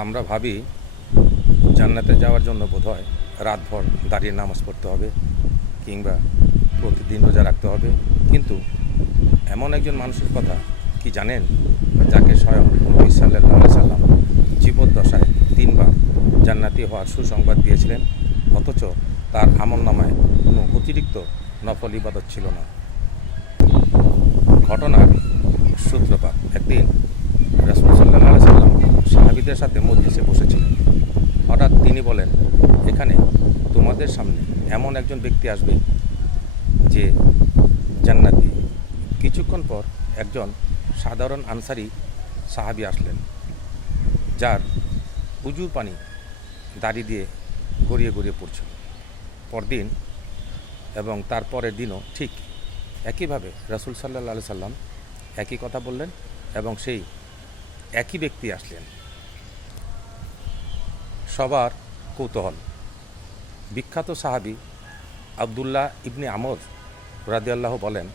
আমরা ভাবি জান্নাতে যাওয়ার জন্য বোধহয় রাতভর দাঁড়িয়ে নামাজ পড়তে হবে কিংবা প্রতিদিন রোজা রাখতে হবে। কিন্তু এমন একজন মানুষের কথা কি জানেন, যাকে স্বয়ং নবী সাল্লাল্লাহু আলাইহি সাল্লাম জীবদ্দশায় 3বার জান্নাতি হওয়ার সুসংবাদ দিয়েছিলেন, অথচ তার আমলনামায় কোনো অতিরিক্ত নফল ইবাদত ছিল না। ঘটনার সূত্রপাত, একদিন রাসূল সাল্লাল্লাহু আলাইহি সাল্লাম সাহাবীদের সাথে মজলিসে বসেছিলেন। হঠাৎ তিনি বলেন, এখানে তোমাদের সামনে এমন একজন ব্যক্তি আসবে যে জান্নাতি। কিছুক্ষণ পর একজন সাধারণ আনসারি সাহাবী আসলেন, যার উজুর পানি দাড়ি দিয়ে গড়িয়ে গড়িয়ে পড়ছিল। পরদিন এবং তার পরের দিনও ঠিক একইভাবে রাসূল সাল্লাল্লাহু আলাইহি সাল্লাম একই কথা বললেন এবং সেই একই ব্যক্তি আসলেন। সবার কৌতূহল। বিখ্যাত সাহাবী আবদুল্লাহ ইবনে আমর রাদিয়াল্লাহু বলেন,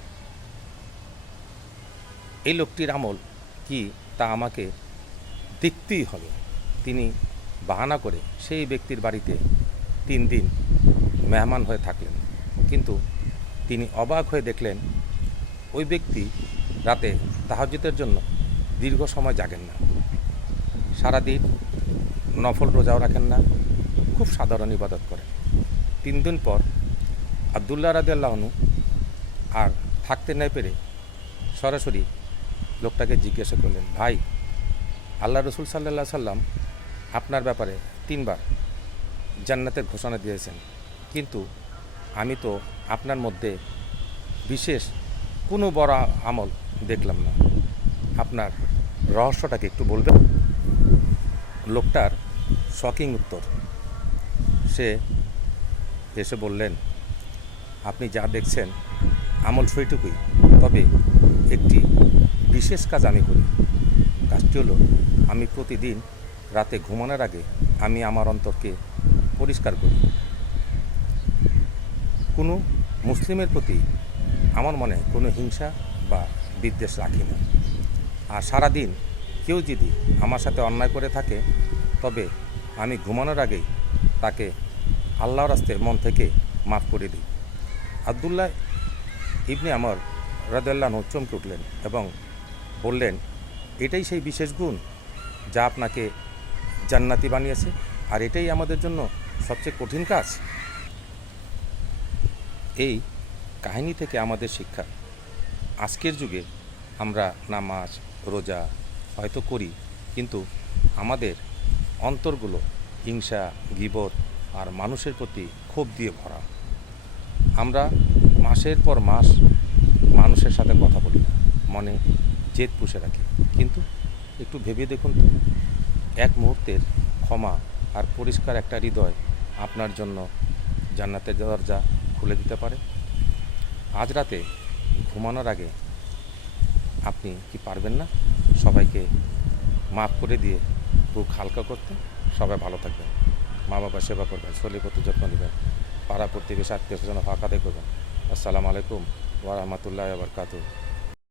এই লোকটির আমল কি তা আমাকে দেখতেই হবে। তিনি বাহানা করে সেই ব্যক্তির বাড়িতে 3 দিন মেহমান হয়ে থাকলেন, কিন্তু তিনি অবাক হয়ে দেখলেন ওই ব্যক্তি রাতে তাহাজ্জুদের জন্য দীর্ঘ সময় জাগেন না, সারাদিন নফল রোজাও রাখেন না, খুব সাধারণ ইবাদত করেন। 3 দিন পর আবদুল্লাহ রাদিয়াল্লাহু আনহু আর থাকতে না পেরে সরাসরি লোকটাকে জিজ্ঞাসা করলেন, ভাই, আল্লাহ রসুল সাল্লাল্লাহু আলাইহি সাল্লাম আপনার ব্যাপারে 3বার জান্নাতের ঘোষণা দিয়েছেন, কিন্তু আমি তো আপনার মধ্যে বিশেষ কোনো বড় আমল দেখলাম না। আপনার রহস্যটাকে একটু বলবেন? লোকটার শকিং উত্তর। সে এসে বললেন, আপনি যা দেখছেন আমল সেইটুকুই, তবে একটি বিশেষ কাজ আমি করি। কাজটি হলো, আমি প্রতিদিন রাতে ঘুমানোর আগে আমি আমার অন্তরকে পরিষ্কার করি। কোনো মুসলিমের প্রতি আমার মনে কোনো হিংসা বা বিদ্বেষ রাখি না। আর সারাদিন কেউ যদি আমার সাথে অন্যায় করে থাকে, তবে আমি ঘুমানোর আগেই তাকে আল্লাহর রাস্তায় মন থেকে মাফ করে দিই। আবদুল্লাহ ইবনে আমর রাদিয়াল্লাহু আনহু চমকে উঠলেন এবং বললেন, এটাই সেই বিশেষ গুণ যা আপনাকে জান্নাতি বানিয়েছে, আর এটাই আমাদের জন্য সবচেয়ে কঠিন কাজ। এই কাহিনী থেকে আমাদের শিক্ষা, আজকের যুগে আমরা নামাজ রোজা হয়তো করি, কিন্তু আমাদের অন্তরগুলো হিংসা, গীবত আর মানুষের প্রতি ক্ষোভ দিয়ে ভরা। আমরা মাসের পর মাস মানুষের সাথে কথা বলি না, মনে জেদ পুষে রাখি। কিন্তু একটু ভেবে দেখুন তো, এক মুহূর্তের ক্ষমা আর পরিষ্কার একটা হৃদয় আপনার জন্য জান্নাতের দরজা খুলে দিতে পারে। আজ রাতে ঘুমানোর আগে আপনি কি পারবেন না সবাইকে মাফ করে দিয়ে বুক হালকা করতে? সবাই ভালো থাকবেন, মা বাবার সেবা করবেন, শরীরের প্রতি যত্ন নেবেন, পাড়া প্রতিবেশী আত্মীয় স্বজন হক আদায় করবেন। আসসালামু আলাইকুম ওয়া রাহমাতুল্লাহি ওয়া বারাকাতুহু।